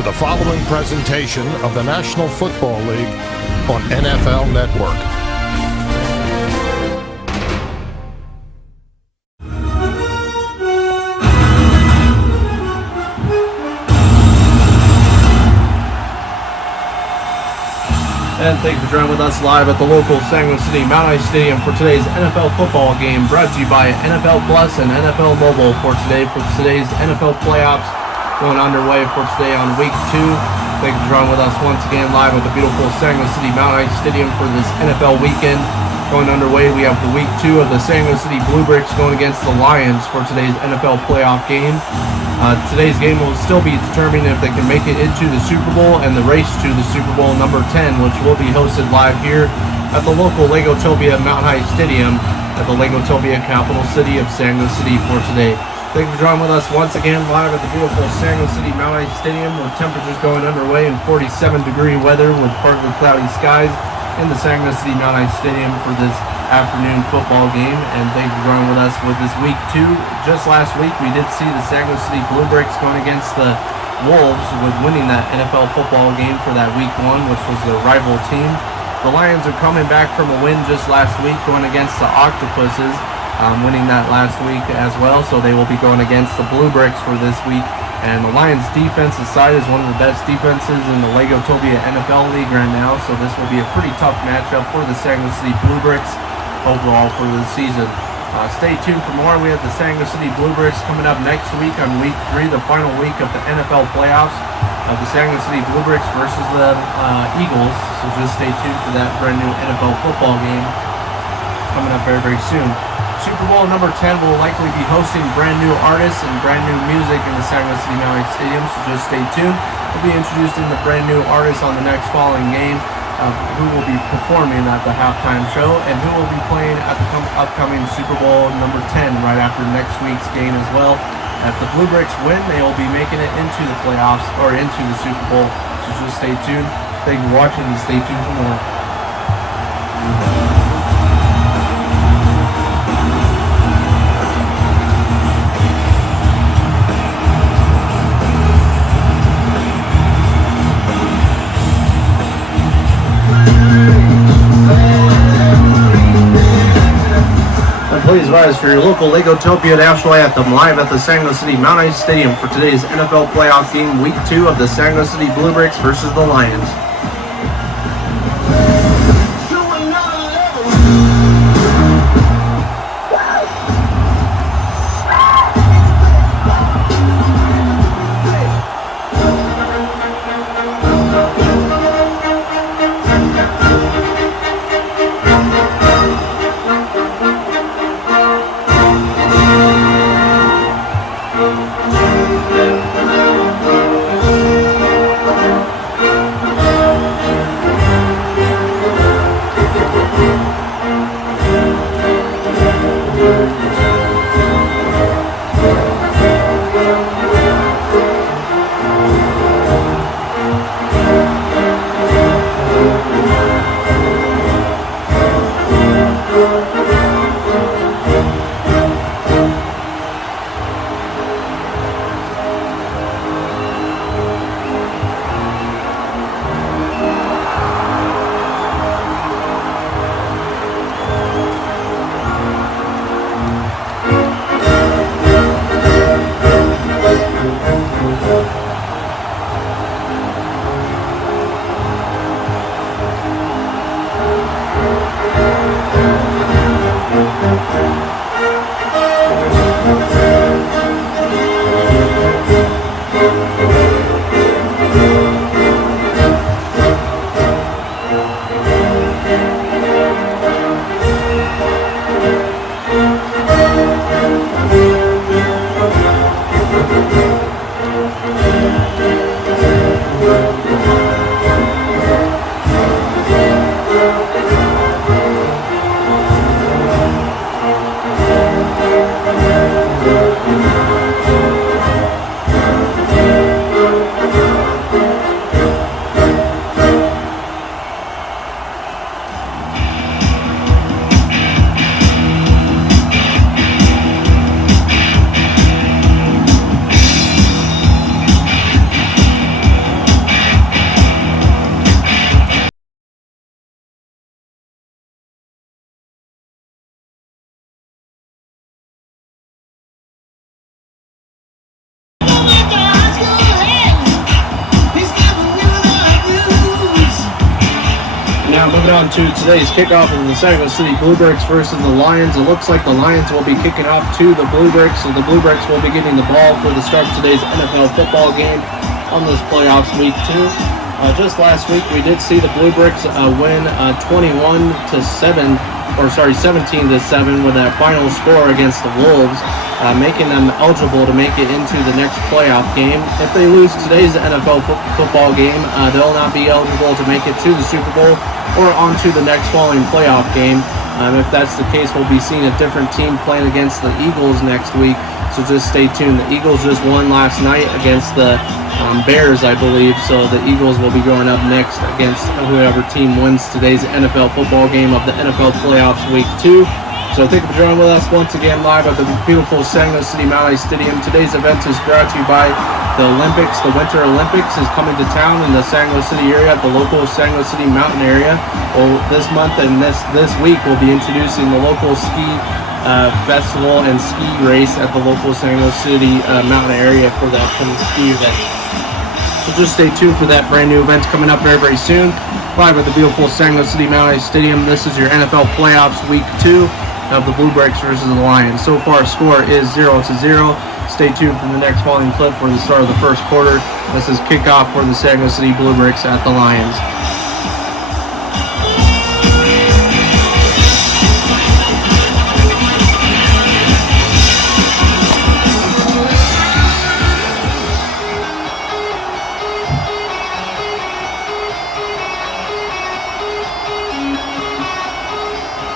to the following presentation of the National Football League on NFL Network. And thanks for joining with us live at the local San Luis City Mount High Stadium for today's NFL football game, brought to you by NFL Plus and NFL Mobile for today's NFL playoffs going underway for today on week 2. Thanks for joining with us once again live at the beautiful San Luis City Mount High Stadium for this NFL weekend going underway. We have the week 2 of the San Luis City Bluebricks going against the Lions for today's NFL playoff game. Today's game will still be determining if they can make it into the Super Bowl and the race to the Super Bowl number 10, which will be hosted live here at the local Legotopia Mount High Stadium at the Legotopia capital city of San Luis City for today. Thank you for joining with us once again live at the beautiful San Luis City Mount High Stadium with temperatures going underway in 47-degree weather with partly cloudy skies in the San Luis City Mount High Stadium for this afternoon football game. And thank you for joining with us with this week 2. Just last week we did see the San Luis City Bluebricks going against the Wolves with winning that NFL football game for that week 1, which was the rival team. The Lions are coming back from a win just last week going against the Octopuses, winning that last week as well, so they will be going against the Bluebricks for this week. And the Lions defensive side is one of the best defenses in the Legotopia NFL League right now, so this will be a pretty tough matchup for the San Luis City Bluebricks overall for the season. Stay tuned for more. We have the San Luis City Bluebricks coming up next week on week 3, the final week of the NFL playoffs of the San Luis City Bluebricks versus the Eagles, so just stay tuned for that brand new NFL football game coming up very, very soon. Super Bowl number 10 will likely be hosting brand new artists and brand new music in the San Luis City Mount High Stadium, so just stay tuned. We'll be introducing the brand new artists on the next following game of who will be performing at the halftime show and who will be playing at the upcoming Super Bowl number 10 right after next week's game as well. If the Bluebricks win, they will be making it into the playoffs or into the Super Bowl, so just stay tuned. Thank you for watching and stay tuned for more. Please rise for your local Legotopia National Anthem live at the San Luis City Mount High Stadium for today's NFL playoff game, week 2 of the San Luis City Bluebricks versus the Lions. moving on to today's kickoff of the St. Louis City Bluebricks versus the Lions. It looks like the Lions will be kicking off to the Bluebricks, so the Bluebricks will be getting the ball for the start of today's NFL football game on this playoffs week 2. Just last week, we did see the Bluebricks win 17-7 with that final score against the Wolves, making them eligible to make it into the next playoff game. If they lose today's NFL football game, they'll not be eligible to make it to the Super Bowl or on to the next following playoff game. If that's the case, we'll be seeing a different team playing against the Eagles next week, so just stay tuned. The Eagles just won last night against the Bears, I believe, so the Eagles will be going up next against whoever team wins today's NFL football game of the NFL playoffs week 2. So thank you for joining with us once again live at the beautiful St. Louis City Mount Stadium. Today's event is brought to you by the Olympics. The Winter Olympics is coming to town in the St. Louis City area, the local St. Louis City Mountain area. Well, this month and this week we'll be introducing the local ski festival and ski race at the local St. Louis City mountain area for that ski event. So just stay tuned for that brand new event coming up very, very soon. Live at the beautiful St. Louis City Mountain Stadium. This is your NFL playoffs week 2 of the Bluebricks versus the Lions. So far, score is 0-0. Stay tuned for the next following clip for the start of the first quarter. This is kickoff for the St. Louis City Bluebricks at the Lions.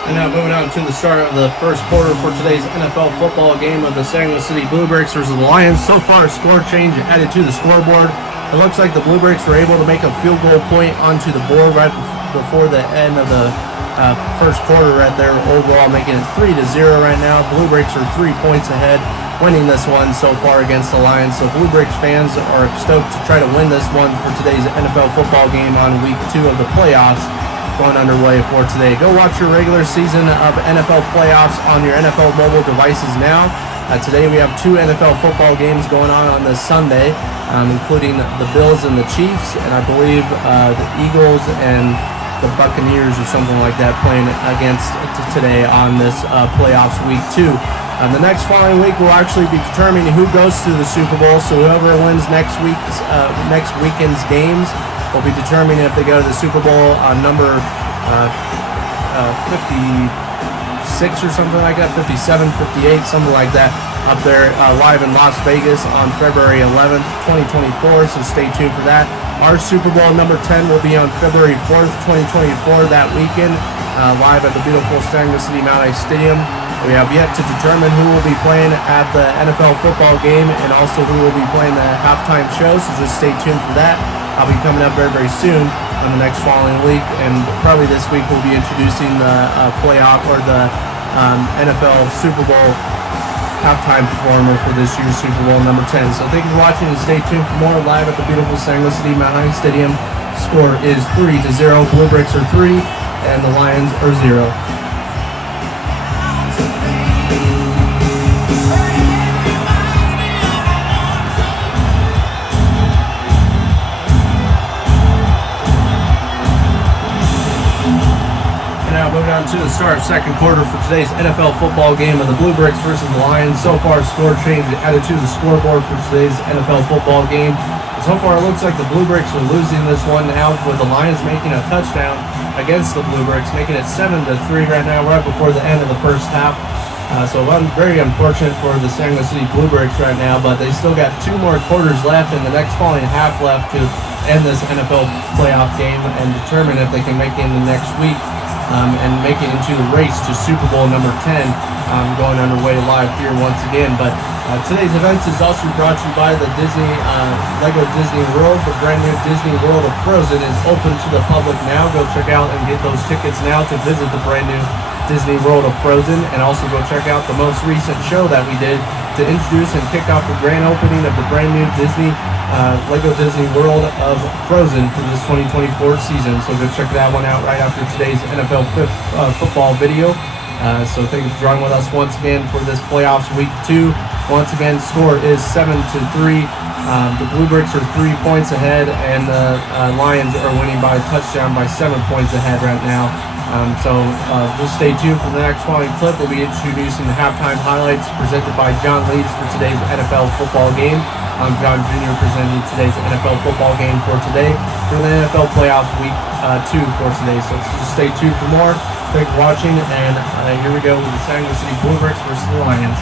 And now moving on to the start of the first quarter for today's NFL football game of the St. Louis City Bluebricks versus the Lions. So far, a score change added to the scoreboard. It looks like the Bluebricks were able to make a field goal point onto the board right before the end of the first quarter right there, overall making it 3-0 right now. Bluebricks are 3 points ahead, winning this one so far against the Lions. So Bluebricks fans are stoked to try to win this one for today's NFL football game on week 2 of the playoffs going underway for today. Go watch your regular season of NFL playoffs on your NFL mobile devices now. Today we have 2 NFL football games going on this Sunday, including the Bills and the Chiefs, and I believe the Eagles and the Buccaneers or something like that playing against today on this playoffs week 2. The next following week will actually be determining who goes to the Super Bowl, so whoever wins next weekend's games will be determining if they go to the Super Bowl on number 56 or something like that, 57, 58, something like that, up there live in Las Vegas on February 11th, 2024, so stay tuned for that. Our Super Bowl number 10 will be on February 4th, 2024, that weekend, live at the beautiful St. Louis City Mountain Stadium. We have yet to determine who will be playing at the NFL football game and also who will be playing the halftime show, so just stay tuned for that. I'll be coming up very, very soon on the next following week, and probably this week we'll be introducing the playoff or the NFL Super Bowl halftime performer for this year's Super Bowl number 10. So thank you for watching and stay tuned for more live at the beautiful St. Louis City Mountain Stadium. Score is 3-0. Bluebricks are 3 and the Lions are 0. Moving on to the start of second quarter for today's NFL football game of the Bluebricks versus the Lions. So far, score change added to the scoreboard for today's NFL football game. So far, it looks like the Bluebricks are losing this one now, with the Lions making a touchdown against the Bluebricks, making it 7-3 right now, right before the end of the first half. So very unfortunate for the St. Louis City Bluebricks right now, but they still got 2 more quarters left and the next following half left to end this NFL playoff game and determine if they can make it in the next week. And make it into the race to Super Bowl number 10, going underway live here once again. But today's event is also brought to you by the Lego Disney World. The brand new Disney World of Frozen is open to the public now. Go check out and get those tickets now to visit the brand new Disney World of Frozen, and also go check out the most recent show that we did to introduce and kick off the grand opening of the brand new Lego Disney World of Frozen for this 2024 season. So go check that one out right after today's NFL football video. So thank you for joining with us once again for this playoffs week 2. Once again, score is 7-3 The Bluebricks are 3 points ahead, and the Lions are winning by a touchdown by 7 points ahead right now. So just stay tuned for the next following clip. We'll be introducing the halftime highlights presented by John Leeds for today's NFL football game. I'm John Jr. presenting today's NFL football game for today for the NFL playoffs week 2 for today. So just stay tuned for more. Thanks for watching, and here we go with the San Luis City Bluebricks versus the Lions.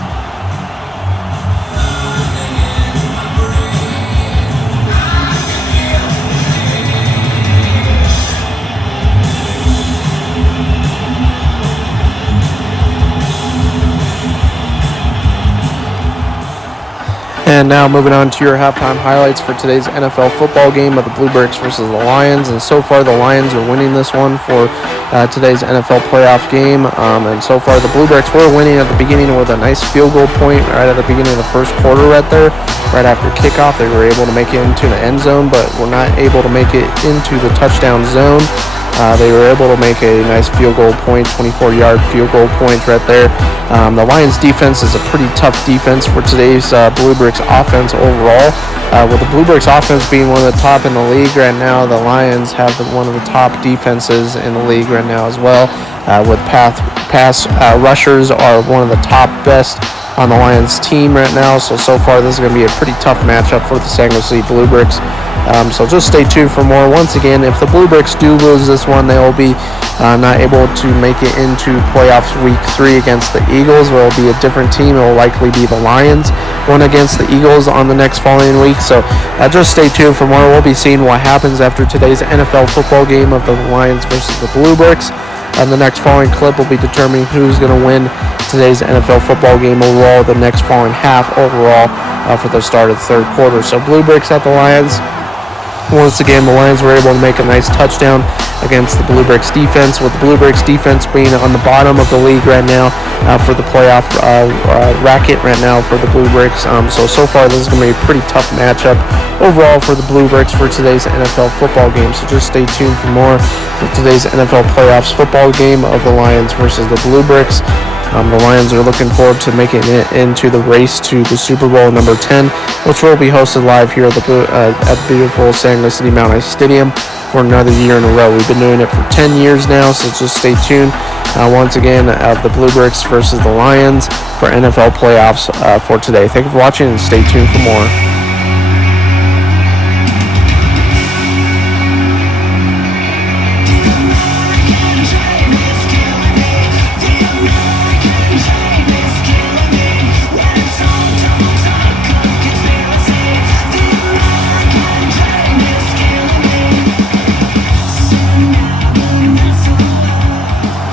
And now moving on to your halftime highlights for today's NFL football game of the Bluebricks versus the Lions. And so far the Lions are winning this one for today's NFL playoff game. And so far the Bluebricks were winning at the beginning with a nice field goal point right at the beginning of the first quarter right there. Right after kickoff, they were able to make it into the end zone, but were not able to make it into the touchdown zone. They were able to make a nice field goal point, 24-yard field goal point right there. The Lions defense is a pretty tough defense for today's Bluebricks offense overall. With the Bluebricks offense being one of the top in the league right now, the Lions have one of the top defenses in the league right now as well. With pass rushers are one of the top best on the Lions team right now. So far this is going to be a pretty tough matchup for the San Luis City Bluebricks. So just stay tuned for more. Once again, if the Bluebricks do lose this one, they will be not able to make it into playoffs week 3 against the Eagles. It will be a different team. It will likely be the Lions one against the Eagles on the next following week. So just stay tuned for more. We'll be seeing what happens after today's NFL football game of the Lions versus the Bluebricks. And the next following clip will be determining who's going to win today's NFL football game overall, the next following half overall for the start of the third quarter. So Bluebricks at the Lions. Once again, the Lions were able to make a nice touchdown against the Bluebricks defense, with the Bluebricks defense being on the bottom of the league right now for the playoff racket right now for the Bluebricks. So far, this is going to be a pretty tough matchup overall for the Bluebricks for today's NFL football game. So just stay tuned for more for today's NFL playoffs football game of the Lions versus the Bluebricks. The Lions are looking forward to making it into the race to the Super Bowl number 10, which will be hosted live here at the beautiful San Luis City Mount Ice Stadium for another year in a row. We've been doing it for 10 years now, so just stay tuned. Once again, the Bluebricks versus the Lions for NFL playoffs for today. Thank you for watching, and stay tuned for more.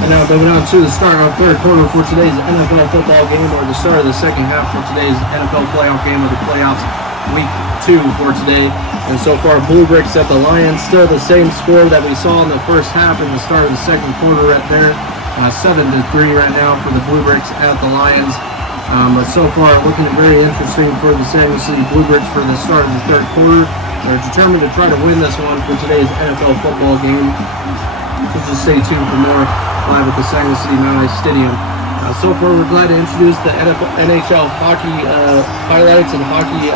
Now moving on to the start of third quarter for today's NFL football game, or the start of the second half for today's NFL playoff game of the playoffs week 2 for today. And so far, Bluebricks at the Lions, still the same score that we saw in the first half and the start of the second quarter right there. 7-3 right now for the Bluebricks at the Lions. But so far, looking very interesting for the San Luis City Bluebricks for the start of the third quarter. They're determined to try to win this one for today's NFL football game. So just stay tuned for more live at the San Luis City Mount Ice Stadium. So far, we're glad to introduce the NHL hockey highlights and hockey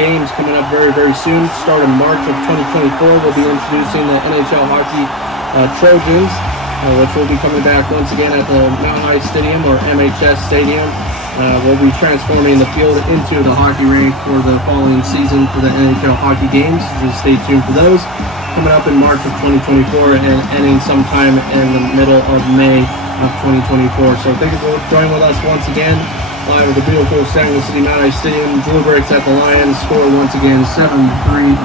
games coming up very, very soon. Starting March of 2024, we'll be introducing the NHL hockey Trojans, which will be coming back once again at the Mount Ice Stadium, or MHS Stadium. We'll be transforming the field into the hockey rink for the following season for the NHL hockey games. Just stay tuned for those. Coming up in March of 2024 and ending sometime in the middle of May of 2024. So thank you for joining with us once again, live at the beautiful San Luis City Mount Ice Stadium. Bluebricks at the Lions, score once again 7-3.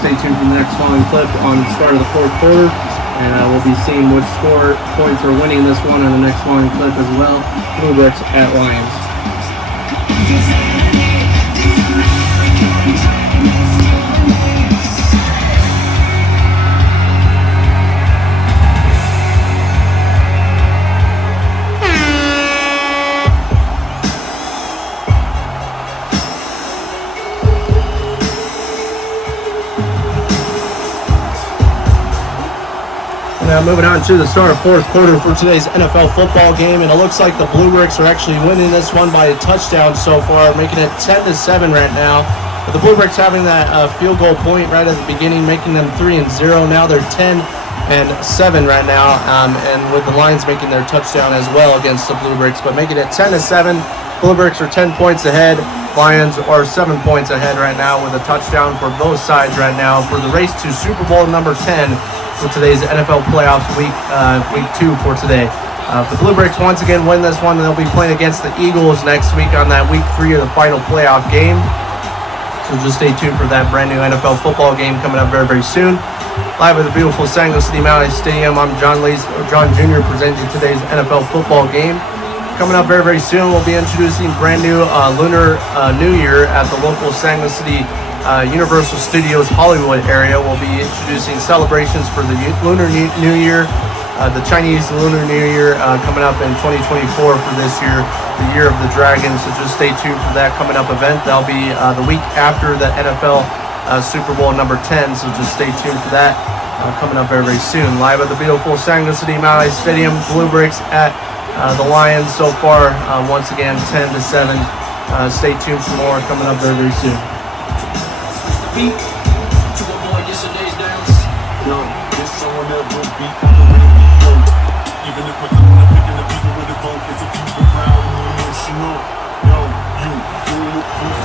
Stay tuned for the next following clip on the start of the fourth quarter, and we'll be seeing which score points are winning this one on the next following clip as well. Bluebricks at Lions. Now moving on to the start of fourth quarter for today's NFL football game, and it looks like the Bluebricks are actually winning this one by a touchdown so far, making it 10-7 right now. But the Bluebricks having that field goal point right at the beginning, making them 3-0. Now they're 10-7 right now, and with the Lions making their touchdown as well against the Bluebricks, but making it 10-7. Bluebricks are 10 points ahead. Lions are 7 points ahead right now with a touchdown for both sides right now for the race to Super Bowl number 10 for today's NFL playoffs week 2 for today. If the Bluebricks once again win this one, they'll be playing against the Eagles next week on that week 3 of the final playoff game. So just stay tuned for that brand new NFL football game coming up very, very soon. Live at the beautiful San Jose City Mount Stadium, I'm John Jr. presenting today's NFL football game. Coming up very, very soon, we'll be introducing brand new Lunar New Year at the local San Jose City Universal Studios Hollywood area. We'll be introducing celebrations for the Lunar New Year, the Chinese Lunar New Year coming up in 2024 for this year, the Year of the Dragon. So just stay tuned for that coming up event. That'll be the week after the NFL Super Bowl number 10. So just stay tuned for that coming up very, very soon. Live at the beautiful San Jose City Mount Stadium, Bluebricks at the Lions so far, once again, 10-7. Stay tuned for more coming up very, very soon. Beat to avoid yesterday's dance. Yo, there's someone that will beat even if we're picking the people with the vote, it's a people proud and emotional. Yo, you look cool.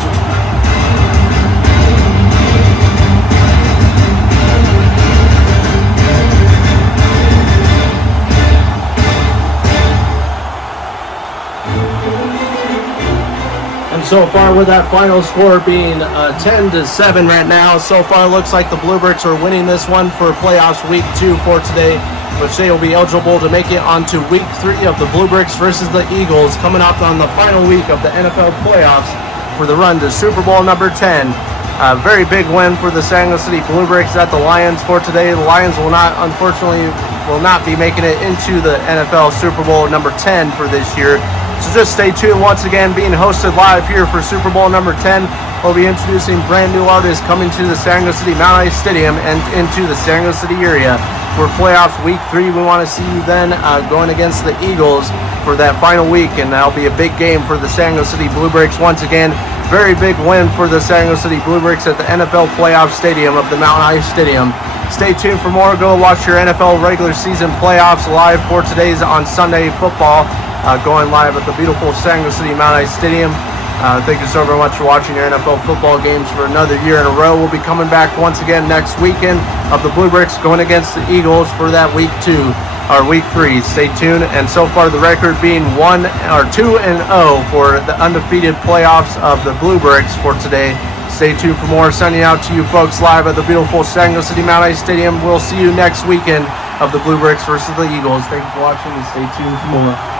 So far, with that final score being 10-7 right now, so far looks like the Bluebricks are winning this one for playoffs week 2 for today, which they will be eligible to make it onto week 3 of the Bluebricks versus the Eagles, coming up on the final week of the NFL playoffs for the run to Super Bowl number 10. Very big win for the San Jose City Bluebricks at the Lions for today. The Lions unfortunately will not be making it into the NFL Super Bowl number 10 for this year. So just stay tuned. Once again, being hosted live here for Super Bowl number 10. We'll be introducing brand new artists coming to the San Jose City Mount Stadium and into the San Jose City area for playoffs week 3. We want to see you then going against the Eagles for that final week, and that'll be a big game for the San Jose City Bluebricks. Once again, very big win for the San Jose City Bluebricks at the NFL playoff stadium of the Mount High Stadium. Stay tuned for more. Go watch your NFL regular season playoffs live for today's on Sunday football. Going live at the beautiful San Jose City Mount Stadium. Thank you so very much for watching your NFL football games for another year in a row. We'll be coming back once again next weekend of the Bluebricks going against the Eagles for that week 2 or week 3. Stay tuned. And so far the record being 2-0 for the undefeated playoffs of the Bluebricks for today. Stay tuned for more. Sending out to you folks live at the beautiful San Jose City Mount Stadium. We'll see you next weekend of the Bluebricks versus the Eagles. Thank you for watching and stay tuned for more.